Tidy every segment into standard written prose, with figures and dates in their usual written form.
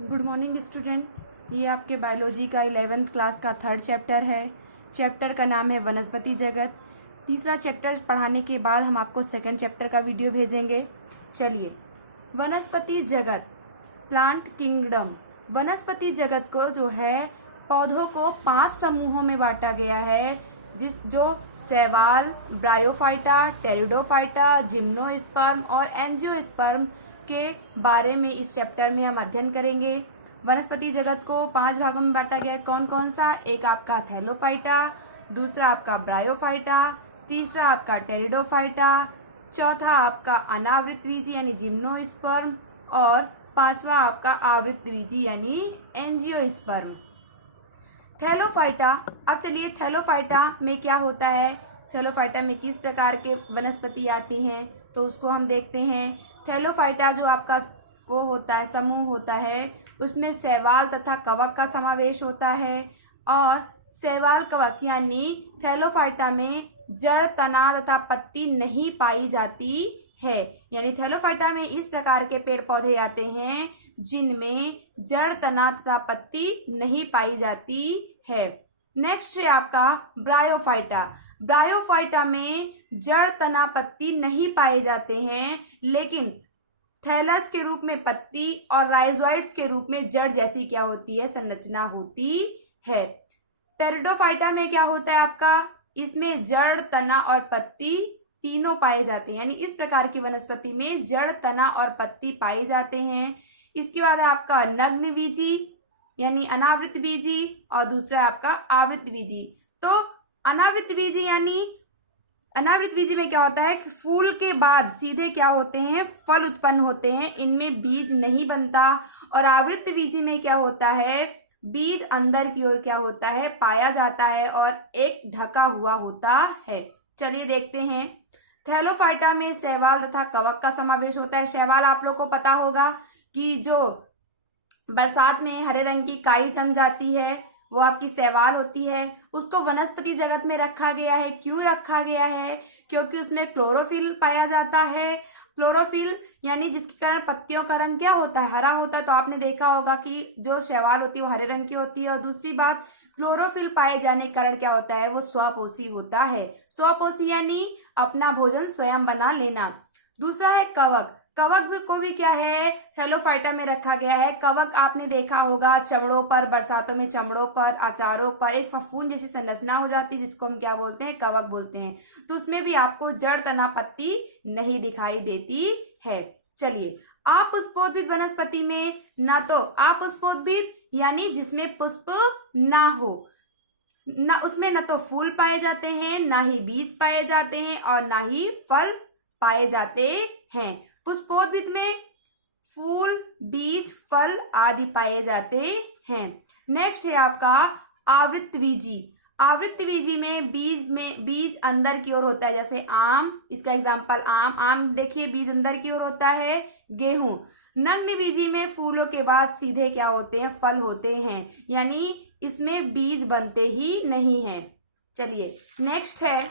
Good morning student. ये आपके biology का 11th क्लास का 3rd चैप्टर है। चैप्टर का नाम है वनस्पति जगत। तीसरा चैप्टर पढ़ाने के बाद हम आपको 2nd चैप्टर का वीडियो भेजेंगे। चलिए, वनस्पति जगत, प्लांट किंगडम। वनस्पति जगत को जो है पौधों को 5 समूहों में बांटा गया है, जो शैवाल, ब्रायोफाइटा, टेरिडोफाइटा, जिम्नोस्पर्म और एंजियोस्पर्म के बारे में इस चैप्टर में हम अध्ययन करेंगे। वनस्पति जगत को 5 भागों में बांटा गया है। कौन कौन सा? एक आपका थैलोफाइटा, दूसरा आपका ब्रायोफाइटा, तीसरा आपका टेरिडोफाइटा, चौथा आपका अनावृतबीजी यानी जिम्नोस्पर्म और पांचवा आपका आवृतबीजी यानी एंजियोस्पर्म। थैलोफाइटा। अब चलिए, थैलोफाइटा में क्या होता है, थैलोफाइटा में किस प्रकार के वनस्पति आती हैं, तो उसको हम देखते हैं। थैलोफाइटा जो आपका वो होता है, समूह होता है, उसमें शैवाल तथा कवक का समावेश होता है। और शैवाल कवक यानी थैलोफाइटा में जड़, तना तथा पत्ती नहीं पाई जाती है। यानी थैलोफाइटा में इस प्रकार के पेड़ पौधे आते हैं जिनमें जड़, तना तथा पत्ती नहीं पाई जाती है। नेक्स्ट है आपका ब्रायोफाइटा। ब्रायोफाइटा में जड़, तना, पत्ती नहीं पाए जाते हैं, लेकिन थैलस के रूप में पत्ती और राइजोइड्स के रूप में जड़ जैसी क्या होती है, संरचना होती है। टेरिडोफाइटा में क्या होता है आपका, इसमें जड़, तना और पत्ती तीनों पाए जाते हैं। यानी इस प्रकार की वनस्पति में जड़, तना और पत्ती पाए जाते हैं। इसके बाद है आपका नग्न बीजी यानी अनावृत बीजी और दूसरा आपका आवृत बीजी। तो अनावृत बीजी में क्या होता है कि फूल के बाद सीधे क्या होते हैं, फल उत्पन्न होते हैं, इनमें बीज नहीं बनता। और आवृत बीजी में क्या होता है, बीज अंदर की ओर क्या होता है, पाया जाता है और एक ढका हुआ होता है। चलिए देखते हैं। थैलोफाइटा में शैवाल तथा कवक का समावेश होता है। शैवाल आप लोग को पता होगा कि जो बरसात में हरे रंग की काई जम जाती है, वो आपकी शैवाल होती है। उसको वनस्पति जगत में रखा गया है। क्यों रखा गया है? क्योंकि उसमें क्लोरोफिल पाया जाता है। क्लोरोफिल यानी जिसके कारण पत्तियों का रंग क्या होता है, हरा होता है। तो आपने देखा होगा कि जो शैवाल होती है वो हरे रंग की होती है। और दूसरी बात, क्लोरोफिल पाए जाने के कारण क्या होता है, वो स्वपोषी होता है। स्वपोषी यानी अपना भोजन स्वयं बना लेना। दूसरा है कवक। कवक को भी क्या है, थैलोफाइटा में रखा गया है। कवक आपने देखा होगा चमड़ों पर, बरसातों में चमड़ों पर, अचारों पर एक फफूंद जैसी संरचना हो जाती है, जिसको हम क्या बोलते हैं, कवक बोलते हैं। तो उसमें भी आपको जड़, तना, पत्ती नहीं दिखाई देती है। चलिए, अपुष्पोद्भिद वनस्पति में ना तो अपुष्पोद्भिद यानी जिसमें पुष्प ना हो, ना उसमें न तो फूल पाए जाते हैं, ना ही बीज पाए जाते हैं और ना ही फल पाए जाते हैं। पुष्पोद्भिद में फूल, बीज, फल आदि पाए जाते हैं। नेक्स्ट है आपका आवृतबीजी। आवृतबीजी में बीज अंदर की ओर होता है, जैसे आम, इसका एग्जांपल आम देखिए बीज अंदर की ओर होता है। गेहूं। नग्न बीजी में फूलों के बाद सीधे क्या होते हैं, फल होते हैं। यानी इसमें बीज बनते ही नहीं हैं। चलिए नेक्स्ट है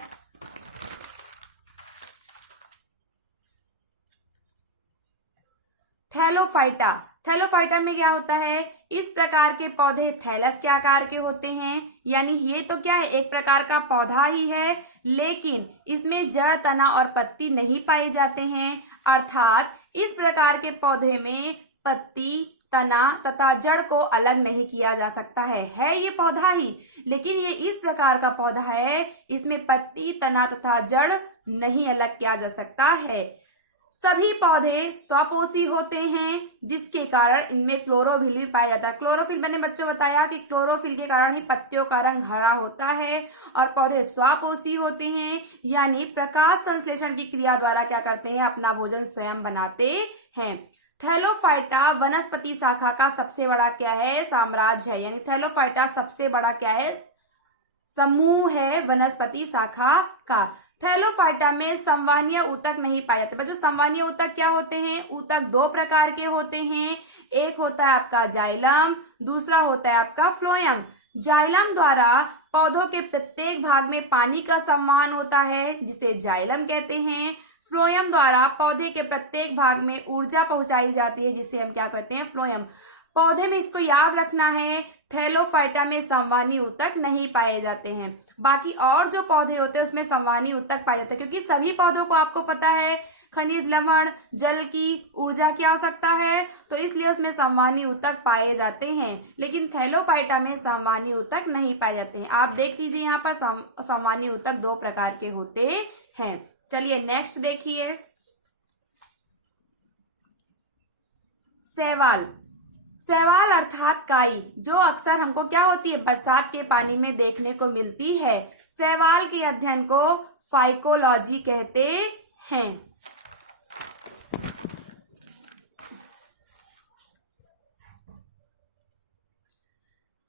थैलोफाइटा। थैलोफाइटा में क्या होता है, इस प्रकार के पौधे थैलस के आकार के होते हैं। यानी ये तो क्या है, एक प्रकार का पौधा ही है, लेकिन इसमें जड़, तना और पत्ती नहीं पाए जाते हैं। अर्थात इस प्रकार के पौधे में पत्ती, तना तथा जड़ को अलग नहीं किया जा सकता है ये पौधा ही, लेकिन ये इस प्रकार का पौधा है, इसमें पत्ती, तना तथा जड़ नहीं अलग किया जा सकता है। सभी पौधे स्वपोषी होते हैं, जिसके कारण इनमें क्लोरोफिल भी पाया जाता है। क्लोरोफिल मैंने बच्चों बताया कि क्लोरोफिल के कारण ही पत्तियों का रंग हरा होता है। और पौधे स्वपोषी होते हैं, यानी प्रकाश संश्लेषण की क्रिया द्वारा क्या करते हैं, अपना भोजन स्वयं बनाते हैं। थैलोफाइटा वनस्पति शाखा का सबसे बड़ा क्या है, साम्राज्य है। यानी थैलोफाइटा सबसे बड़ा क्या है, समूह है वनस्पति शाखा का। थैलोफाइटा में संवहनीय ऊतक नहीं पाए जाते। बच्चों, संवहनीय ऊतक क्या होते हैं, ऊतक 2 प्रकार के होते हैं। एक होता है आपका जाइलम, दूसरा होता है आपका फ्लोएम। जाइलम द्वारा पौधों के प्रत्येक भाग में पानी का संवहन होता है, जिसे जाइलम कहते हैं। फ्लोएम द्वारा पौधे के प्रत्येक भाग में ऊर्जा पहुंचाई जाती है, जिसे हम क्या कहते हैं, फ्लोएम। पौधे में इसको याद रखना है, थैलोफाइटा में संवहनी ऊतक नहीं पाए जाते हैं। बाकी और जो पौधे होते हैं उसमें संवहनी ऊतक पाए जाते हैं, क्योंकि सभी पौधों को आपको पता है खनिज लवण, जल की, ऊर्जा की आवश्यकता है, तो इसलिए उसमें संवहनी ऊतक पाए जाते हैं। लेकिन थैलोफाइटा में संवहनी ऊतक नहीं पाए जाते हैं। आप देख लीजिए यहाँ पर संवहनी ऊतक दो प्रकार के होते हैं। चलिए नेक्स्ट देखिए, शैवाल। शैवाल अर्थात काई, जो अक्सर हमको क्या होती है, बरसात के पानी में देखने को मिलती है। शैवाल के अध्ययन को फाइकोलॉजी कहते हैं।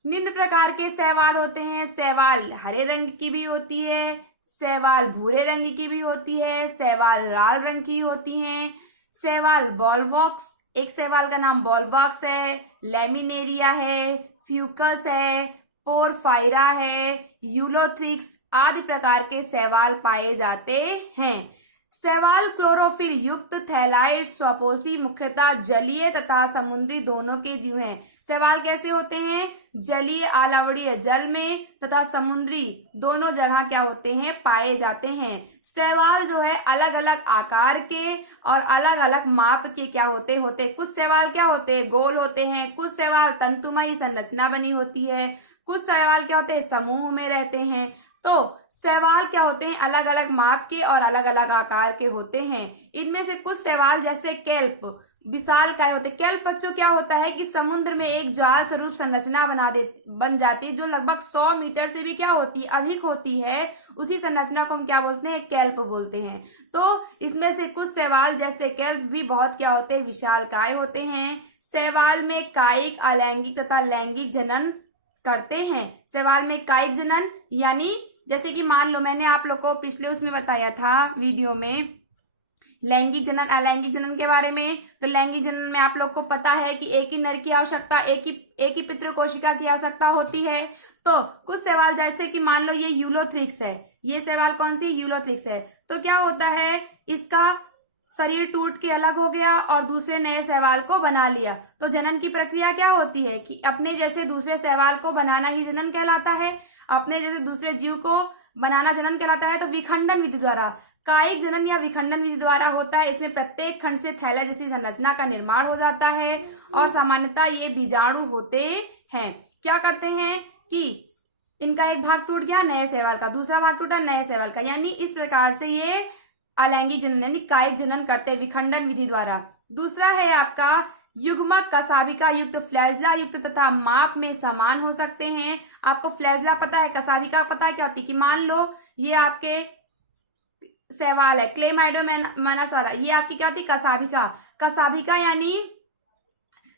निम्न प्रकार के शैवाल होते हैं। शैवाल हरे रंग की भी होती है, शैवाल भूरे रंग की भी होती है, शैवाल लाल रंग की होती हैं। शैवाल बॉलवॉक्स, एक शैवाल का नाम बॉलवॉक्स है, लैमिनेरिया है, फ्यूकस है, पोरफायरा है, यूलोथ्रिक्स आदि प्रकार के शैवाल पाए जाते हैं। शैवाल क्लोरोफिल युक्त थैलाइड स्वपोषी मुख्यतः जलीय तथा समुद्री दोनों के जीव हैं। शैवाल कैसे होते हैं, जलीय आलवणीय जल में तथा समुद्री दोनों जगह क्या होते हैं, पाए जाते हैं। शैवाल जो है अलग अलग आकार के और अलग अलग माप के क्या होते हैं। कुछ शैवाल क्या होते हैं, गोल होते हैं, कुछ शैवाल तंतुमयी संरचना बनी होती है, कुछ शैवाल क्या होते हैं, समूह में रहते हैं। तो शैवाल क्या होते हैं, अलग अलग माप के और अलग अलग आकार के होते हैं। इनमें से कुछ शैवाल जैसे केल्प विशालकाय होते हैं। केल्प बच्चों क्या होता है कि समुद्र में एक जाल स्वरूप संरचना बन जाती है, जो लगभग 100 मीटर से भी क्या होती है, अधिक होती है। उसी संरचना को हम क्या बोलते हैं, केल्प बोलते हैं। तो इसमें से कुछ शैवाल जैसे केल्प भी बहुत क्या होते हैं, विशालकाय होते हैं। शैवाल में कायिक, अलैंगिक तथा लैंगिक जनन करते हैं। शैवाल में कायिक जनन यानी जैसे कि मान लो मैंने आप लोग को पिछले उसमें बताया था वीडियो में लैंगिक जनन अलैंगिक जनन के बारे में। तो लैंगिक जनन में आप लोग को पता है कि एक ही नर की आवश्यकता, एक ही पितृ कोशिका की आवश्यकता होती है। तो कुछ शैवाल जैसे कि मान लो ये यूलोथ्रिक्स है, ये शैवाल कौन सी, यूलोथ्रिक्स है। तो क्या होता है, इसका शरीर टूट के अलग हो गया और दूसरे नए शैवाल को बना लिया। तो जनन की प्रक्रिया क्या होती है कि अपने जैसे दूसरे शैवाल को बनाना ही जनन कहलाता है। अपने जैसे दूसरे जीव को बनाना जनन कहलाता है। तो विखंडन विधि द्वारा, कायिक जनन या विखंडन विधि द्वारा होता है। इसमें प्रत्येक खंड से थैला जैसी संरचना का निर्माण हो जाता है और सामान्यतः ये बीजाणु होते हैं। क्या करते हैं कि इनका एक भाग टूट गया, नए शैवाल का, दूसरा भाग टूटा, नए शैवाल का, यानी इस प्रकार से ये अलैंगिक जनन यानी कायिक जनन करते हैं विखंडन विधि द्वारा। दूसरा है आपका युग्मक, कसाभिका युक्त, फ्लैजला युक्त तथा माप में समान हो सकते हैं। आपको फ्लैजला पता है, कसाभिका पता है क्या होती है कि मान लो ये आपके शैवाल है क्लेमाइडोमोनास, ये आपकी क्या होती है, कसाभिका। कसाभिका यानी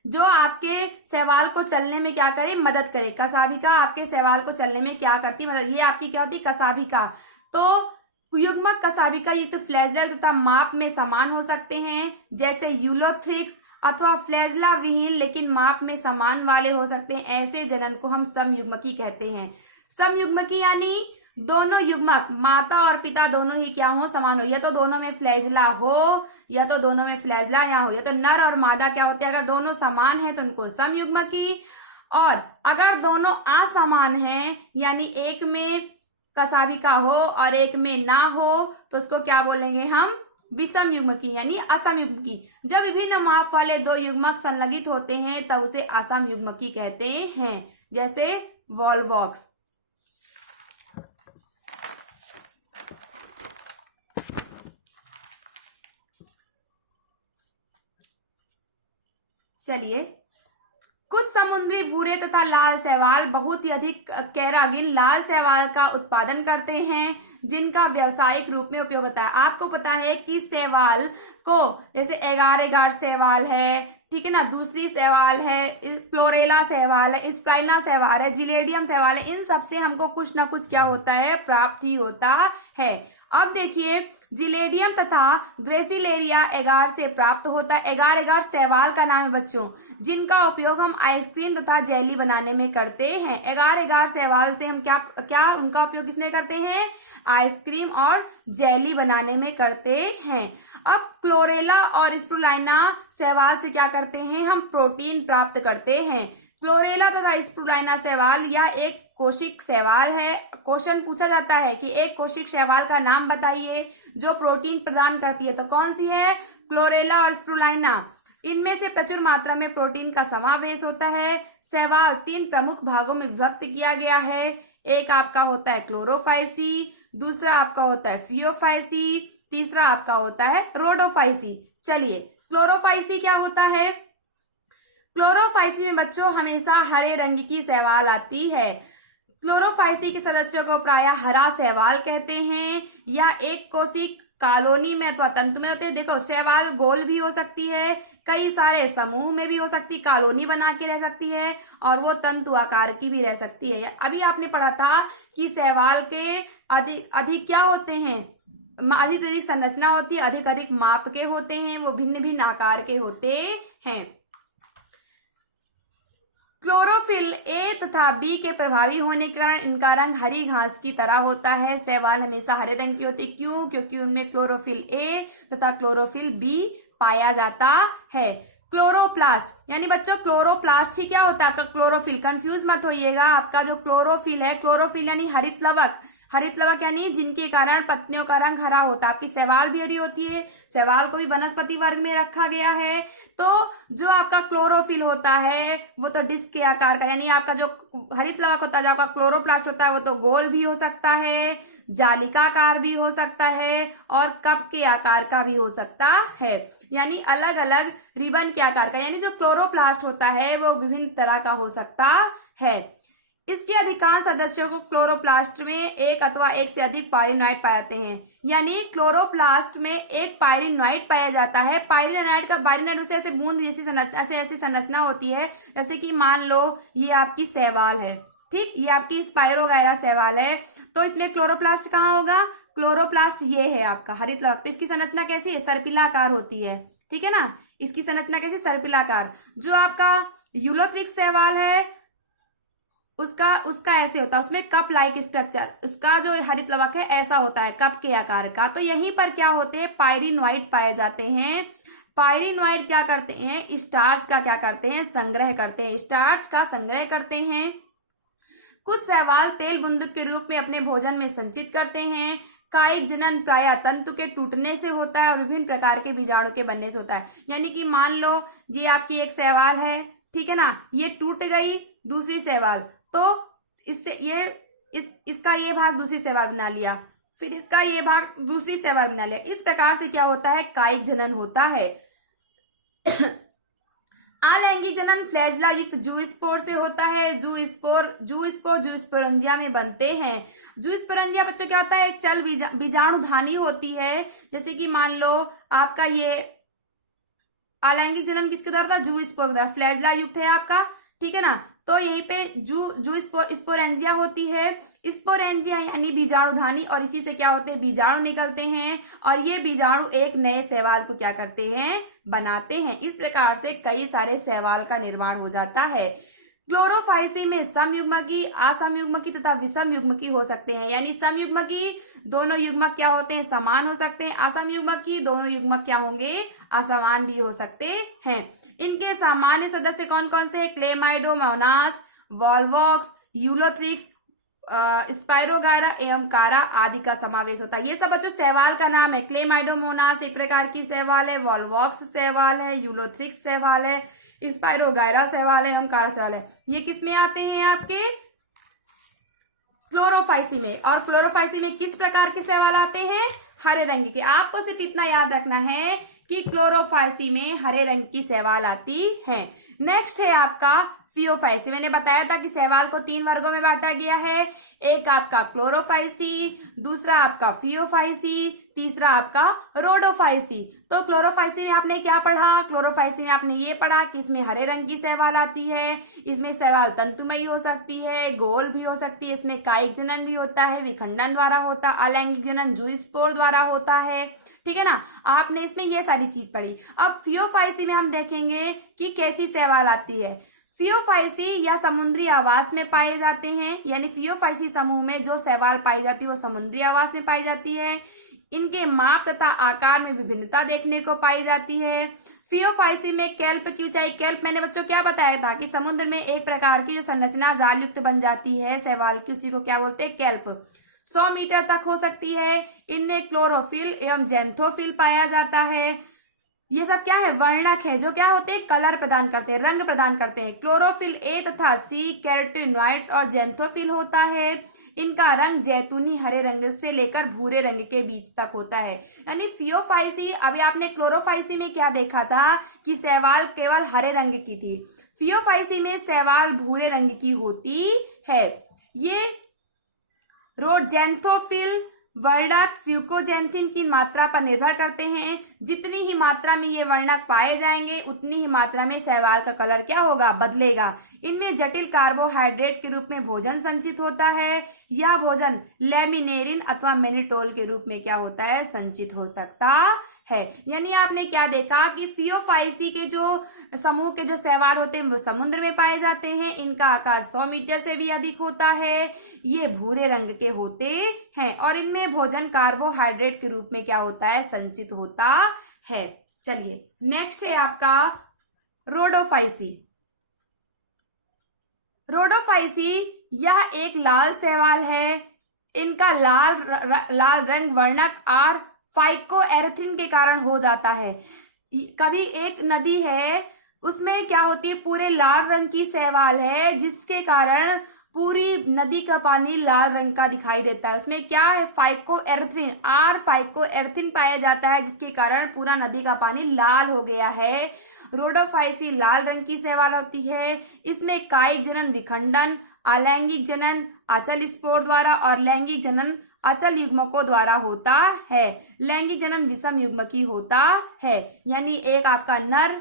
जो आपके शैवाल को चलने में क्या करे, मदद करे। कसाभिका आपके शैवाल को चलने में क्या करती, मदद, ये आपकी क्या होती है, कसाभिका। तो युग्मक कसाभिका युक्त फ्लैजला तथा माप में समान हो सकते हैं, जैसे यूलोथ्रिक्स, अथवा फ्लैजला विहीन लेकिन माप में समान वाले हो सकते हैं। ऐसे जनन को हम समयुग्मकी कहते हैं। समयुग्मकी यानी दोनों युग्मक, माता और पिता दोनों ही क्या हो, समान हो, या तो दोनों में फ्लैजला हो या तो दोनों में फ्लैजला या हो, या तो नर और मादा क्या होते हैं, अगर दोनों समान है तो उनको समयुग्मकी, और अगर दोनों असमान हैं यानी एक में कसाभिका हो और एक में ना हो तो उसको क्या बोलेंगे हम, विषम युग्मकी यानी असम युग्मकी। जब विभिन्न माप वाले दो युग्मक संलगित होते हैं तब उसे असम युग्मकी कहते हैं, जैसे वॉलवॉक्स। चलिए, कुछ समुद्री भूरे तथा लाल शैवाल बहुत ही अधिक कैरागिन लाल शैवाल का उत्पादन करते हैं, जिनका व्यावसायिक रूप में उपयोग होता है। आपको पता है कि शैवाल को जैसे एगार एगार शैवाल है, ठीक है ना, दूसरी शैवाल है फ्लोरेला शैवाल है, स्पाइना शैवाल है, जिलेडियम शैवाल है, इन सबसे हमको कुछ ना कुछ क्या होता है, प्राप्त ही होता है। अब देखिए, जिलेडियम तथा ग्रेसिलेरिया एगार से प्राप्त होता है। एगार एगार शैवाल का नाम है बच्चों, जिनका उपयोग हम आइसक्रीम तथा जेली बनाने में करते हैं। एगार एगार शैवाल से हम क्या उनका उपयोग किसमें करते हैं, आइसक्रीम और जेली बनाने में करते हैं। अब क्लोरेला और स्प्रुलाइना शैवाल से क्या करते हैं, हम प्रोटीन प्राप्त करते हैं। क्लोरेला तथा स्प्रुलाइना शैवाल यह एक कोशिक शैवाल है। क्वेश्चन पूछा जाता है कि एक कोशिक शैवाल का नाम बताइए जो प्रोटीन प्रदान करती है, तो कौन सी है, क्लोरेला और स्प्रुलाइना। इनमें से प्रचुर मात्रा में प्रोटीन का समावेश होता है। शैवाल 3 प्रमुख भागों में विभक्त किया गया है। एक आपका होता है क्लोरोफाइसी, दूसरा आपका होता है फियोफाइसी, तीसरा आपका होता है रोडोफाइसी। चलिए, क्लोरोफाइसी क्या होता है। क्लोरोफाइसी में बच्चों हमेशा हरे रंग की शैवाल आती है। क्लोरोफाइसी के सदस्यों को प्रायः हरा शैवाल कहते हैं। यह एक कोशिक कॉलोनी में अथवा तंतु में होते हैं। देखो, शैवाल गोल भी हो सकती है, कई सारे समूह में भी हो सकती, कॉलोनी बना के रह सकती है, और वो तंतु आकार की भी रह सकती है। अभी आपने पढ़ा था कि शैवाल के अधिक अधिक क्या होते हैं, अधिक अधिक संरचना होती है, अधिक अधिक माप के होते हैं, वो भिन्न भिन्न आकार के होते हैं। क्लोरोफिल ए तथा बी के प्रभावी होने के कारण इनका रंग हरी घास की तरह होता है। शैवाल हमेशा हरे रंग की होती है, क्यों, क्योंकि उनमें क्लोरोफिल ए तथा क्लोरोफिल बी पाया जाता है। क्लोरोप्लास्ट यानी बच्चों क्लोरोप्लास्ट ही क्या होता है, आपका क्लोरोफिल, कंफ्यूज मत होइएगा। आपका जो क्लोरोफिल है, क्लोरोफिल यानी हरित लवक, हरित लवक यानी जिनके कारण पत्तियों का रंग हरा होता है। आपकी शैवाल भी हरी होती है, शैवाल को भी वनस्पति वर्ग में रखा गया है। तो जो आपका क्लोरोफिल होता है वो तो डिस्क के आकार का, यानी आपका जो हरित लवक होता है, जो आपका क्लोरोप्लास्ट होता है, वो तो गोल भी हो सकता है, जालिकाकार भी हो सकता है, और कप के आकार का भी हो सकता है, यानी अलग अलग रिबन के आकार का। यानी जो क्लोरोप्लास्ट होता है वो विभिन्न तरह का हो सकता है। इसके अधिकांश सदस्यों को क्लोरोप्लास्ट में एक अथवा एक से अधिक पाइरिनॉइड पाए जाते हैं। यानी क्लोरोप्लास्ट में एक पाइरिनॉइड पाया जाता है। पाइरिनॉइड उसे ऐसे बूंद जैसी ऐसी संरचना होती है, जैसे कि मान लो ये आपकी शैवाल है, ठीक, ये आपकी स्पाइरोगायरा शैवाल है, तो इसमें क्लोरोप्लास्ट कहाँ होगा, क्लोरोप्लास्ट ये है आपका हरित लवक। तो इसकी संरचना कैसी है, सर्पिलाकार होती है, ठीक है ना, इसकी संरचना कैसी, सर्पिलाकार। जो आपका यूलोथ्रिक्स शैवाल है उसका ऐसे होता है, उसमें कप लाइक स्ट्रक्चर, उसका जो हरित लवक है ऐसा होता है, कप के आकार का। तो यहीं पर क्या होते हैं, पाइरिनॉइड पाए जाते हैं। पाइरिनॉइड क्या करते हैं, स्टार्च का क्या करते हैं, संग्रह करते हैं, स्टार्च का संग्रह करते हैं। कुछ शैवाल तेल बंदूक के रूप में अपने भोजन में संचित करते हैं। कायिक जनन प्रायः तंतु के टूटने से होता है और विभिन्न प्रकार के बीजाणु के बनने से होता है। यानी कि मान लो ये आपकी एक शैवाल है, ठीक है ना, ये टूट गई दूसरी शैवाल, तो इससे इसका ये भाग दूसरी शैवाल बना लिया, फिर इसका ये भाग दूसरी शैवाल बना लिया। इस प्रकार से क्या होता है, कायिक जनन होता है। अलैंगिक जनन फ्लैजेला युक्त जूस्पोर से होता है। जूस्पोरेंजिया में बनते हैं। जूस्पोरेंजिया बच्चों क्या होता है, एक चल बीजाणुधानी होती है। जैसे कि मान लो आपका ये अलैंगिक जनन किसके द्वारा था, जूस्पोर द्वारा, फ्लैजेला युक्त है आपका, ठीक है ना। तो यहीं पे स्पोरेंजिया होती है। स्पोरेंजिया यानी बीजाणुधानी, और इसी से क्या होते हैं, बीजाणु निकलते हैं, और ये बीजाणु एक नए शैवाल को क्या करते हैं, बनाते हैं। इस प्रकार से कई सारे शैवाल का निर्माण हो जाता है। क्लोरोफाइसी में समयुग्मकी, असमयुग्मकी तथा विषम युग्मकी हो सकते हैं। यानी समयुग्मकी दोनों युग्मक क्या होते हैं, समान हो सकते हैं। असमयुग्मकी दोनों युग्मक क्या होंगे, असमान भी हो सकते हैं। इनके सामान्य सदस्य कौन कौन से हैं, क्लेमाइडोमोनास, वॉल्वॉक्स, यूलोथ्रिक्स, स्पाइरोगायरा एवं कारा आदि का समावेश होता है। ये सब बच्चों शैवाल का नाम है। क्लेमाइडोमोनास एक प्रकार की शैवाल है, वॉल्वॉक्स शैवाल है, यूलोथ्रिक्स शैवाल है, स्पाइरोगायरा शैवाल है एवं कारा शैवाल है। ये किसमें आते हैं, आपके क्लोरोफाइसी में। और क्लोरोफाइसी में किस प्रकार के शैवाल आते हैं, हरे रंग के। आपको सिर्फ इतना याद रखना है कि क्लोरोफाइसी में हरे रंग की शैवाल आती है। नेक्स्ट है आपका फियोफाइसी। मैंने बताया था कि शैवाल को 3 वर्गों में बांटा गया है। एक आपका क्लोरोफाइसी, दूसरा आपका फियोफाइसी, तीसरा आपका रोडोफाइसी। तो क्लोरोफाइसी में आपने क्या पढ़ा, क्लोरोफाइसी में आपने ये पढ़ा कि इसमें हरे रंग की शैवाल आती है। इसमें शैवाल तंतुमयी हो सकती है, गोल भी हो सकती है, इसमें कायिक जनन भी होता है, विखंडन द्वारा होता, अलैंगिक जनन जूस्पोर द्वारा होता है, ठीक है ना। आपने इसमें ये सारी चीज पढ़ी। अब फियोफाइसी में हम देखेंगे कि कैसी शैवाल आती है। फियोफाइसी या समुद्री आवास में पाए जाते हैं। यानी फियोफाइसी समूह में जो शैवाल पाई जाती है वो समुद्री आवास में पाई जाती है। इनके माप तथा आकार में विभिन्नता देखने को पाई जाती है। फियोफाइसी में केल्प क्यों चाहिए? केल्प मैंने बच्चों क्या बताया था कि समुद्र में एक प्रकार की जो संरचना जाल युक्त बन जाती है शैवाल की, उसी को क्या बोलते हैं? केल्प। 100 मीटर तक हो सकती है। इनमें क्लोरोफिल एवं जेंथोफिल पाया जाता है। ये सब क्या है? वर्णक है, जो क्या होते हैं? कलर प्रदान करते हैं, रंग प्रदान करते हैं। क्लोरोफिल ए तथा सी कैरोटीनॉइड्स और जेंथोफिल होता है। इनका रंग जैतूनी हरे रंग से लेकर भूरे रंग के बीच तक होता है। यानी फियोफाइसी, अभी आपने क्लोरोफाइसी में क्या देखा था कि शैवाल केवल हरे रंग की थी, फियोफाइसी में शैवाल भूरे रंग की होती है। ये रोडजेंथोफिल वर्णक फ्यूकोजेंथिन की मात्रा पर निर्भर करते हैं। जितनी ही मात्रा में ये वर्णक पाए जाएंगे उतनी ही मात्रा में शैवाल का कलर क्या होगा? बदलेगा। इनमें जटिल कार्बोहाइड्रेट के रूप में भोजन संचित होता है। यह भोजन लैमिनेरिन अथवा मेनिटोल के रूप में क्या होता है? संचित हो सकता है। यानी आपने क्या देखा कि फियोफाइसी के जो समूह के जो शैवाल होते हैं वो समुद्र में पाए जाते हैं। इनका आकार 100 मीटर से भी अधिक होता है। ये भूरे रंग के होते हैं और इनमें भोजन कार्बोहाइड्रेट के रूप में क्या होता है? संचित होता है। चलिए नेक्स्ट है आपका रोडोफाइसी। रोडोफाइसी यह एक लाल शैवाल है। इनका लाल रंग वर्णक आर फाइकोएरिथ्रिन के कारण हो जाता है। कभी एक नदी है उसमें क्या होती है? पूरे लाल रंग की शैवाल है, जिसके कारण पूरी नदी का पानी लाल रंग का दिखाई देता है। उसमें क्या है? फाइकोएरिथ्रिन, आर फाइकोएरिथ्रिन पाया जाता है, जिसके कारण पूरा नदी का पानी लाल हो गया है। रोडोफाइसी लाल रंग की शैवाल होती है। इसमें कायिक जनन विखंडन, अलैंगिक जनन अचल स्पोर द्वारा और लैंगिक जनन अचल युग्मकों द्वारा होता है। लैंगिक जनन विषम युग्मकी होता है, यानी एक आपका नर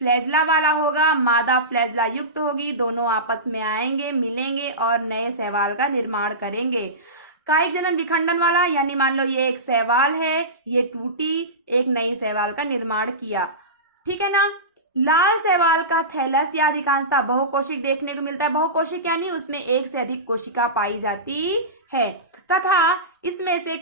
फ्लैजला वाला होगा, मादा फ्लैजला युक्त होगी, दोनों आपस में आएंगे, मिलेंगे और नए शैवाल का निर्माण करेंगे। कायिक जनन विखंडन वाला, यानी मान लो ये एक शैवाल है, ये टूटी, एक नई शैवाल का निर्माण किया, ठीक है ना। लाल शैवाल का थैलस या अधिकांशतः बहुकोशिक देखने को मिलता है। बहुकोशिक यानी उसमें एक से अधिक कोशिका पाई जाती है तथा इसमें से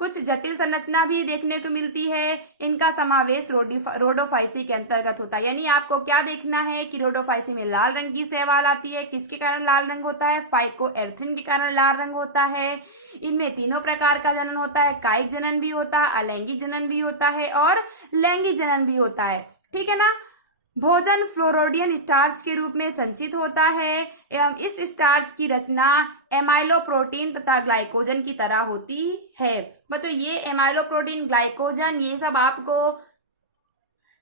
कुछ जटिल संरचना भी देखने को मिलती है। इनका समावेश रोडोफाइसी के अंतर्गत होता है। यानी आपको क्या देखना है कि रोडोफाइसी में लाल रंग की शैवाल आती है। किसके कारण लाल रंग होता है? फाइकोएरिथ्रिन के कारण लाल रंग होता है। इनमें तीनों प्रकार का जनन होता है। कायिक जनन भी होता है, अलैंगिक जनन भी होता है और लैंगिक जनन भी होता है, ठीक है ना। भोजन फ्लोरोडियन स्टार्च के रूप में संचित होता है एवं इस स्टार्च की रचना एमाइलोप्रोटीन तथा ग्लाइकोजन की तरह होती है। बच्चों ये एमाइलोप्रोटीन, ग्लाइकोजन, ये सब आपको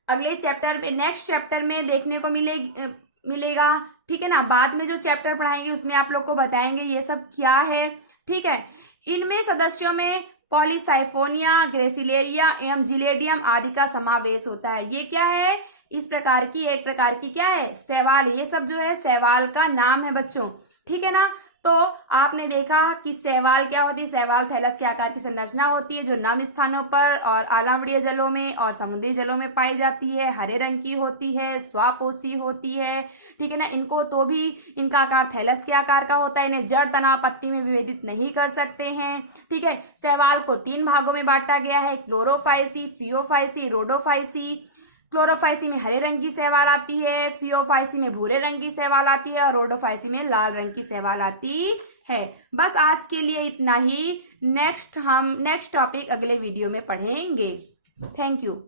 अगले चैप्टर में, नेक्स्ट चैप्टर में देखने को मिलेगा, ठीक है ना। बाद में जो चैप्टर पढ़ाएंगे उसमें आप लोग को बताएंगे ये सब क्या है, ठीक है। इनमें सदस्यों में पॉलीसाइफोनिया, ग्रेसिलेरिया एवं जिलेडियम आदि का समावेश होता है। ये क्या है? इस प्रकार की एक प्रकार की क्या है? शैवाल। ये सब जो है शैवाल का नाम है बच्चों, ठीक है ना। तो आपने देखा कि शैवाल क्या होती है? शैवाल थैलस के आकार की संरचना होती है जो नम स्थानों पर और आलवणीय जलों में और समुद्री जलों में पाई जाती है। हरे रंग की होती है, स्वापोषी होती है, ठीक है ना। इनको तो भी इनका आकार थैलस के आकार का होता है। इन्हें जड़, तना, पत्ती में विभेदित नहीं कर सकते हैं, ठीक है। शैवाल को 3 भागों में बांटा गया है, क्लोरोफाइसी, फियोफाइसी, रोडोफाइसी। क्लोरोफाइसी में हरे रंग की शैवाल आती है, फियोफाइसी में भूरे रंग की शैवाल आती है और रोडोफाइसी में लाल रंग की शैवाल आती है। बस आज के लिए इतना ही। नेक्स्ट टॉपिक अगले वीडियो में पढ़ेंगे। Thank you.